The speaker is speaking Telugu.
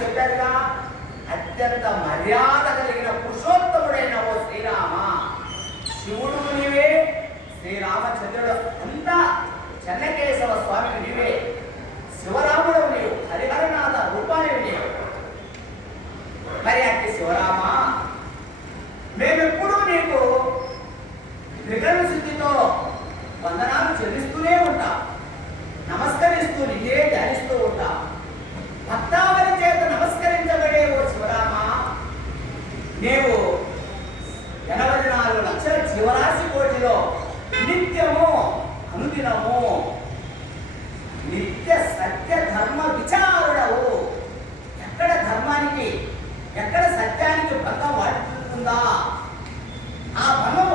చెప్పారుగా, అత్యంత మర్యాద కలిగిన పురుషోత్తముడైన ఓ శ్రీరామ, శివుడు నీవే, శ్రీరామచంద్రుడు అంతా చెన్నకేశవ స్వామి నీవే, శివరాముడు నీవు, హరిహరనాథ రూపాన్ని నీవు. మరి అంటే శివరామ, మేమెప్పుడు నీకు విగ్రహ శుద్ధితో వందనాలు చెల్లిస్తూనే ఉంటాం, నమస్కరిస్తూ నిన్నే ధ్యానిస్తూ ఉంటాం. భక్తావళి చేత నమస్కరించబడే ఓ శివరామ, నీవు 84 లక్షల జీవరాశి కోటిలో నిత్యము అనుదినము నిత్య సత్య ధర్మ విచారుడవు. ఎక్కడ ధర్మానికి, ఎక్కడ సత్యానికి భంగం వాడుతుందా, ఆ భంగం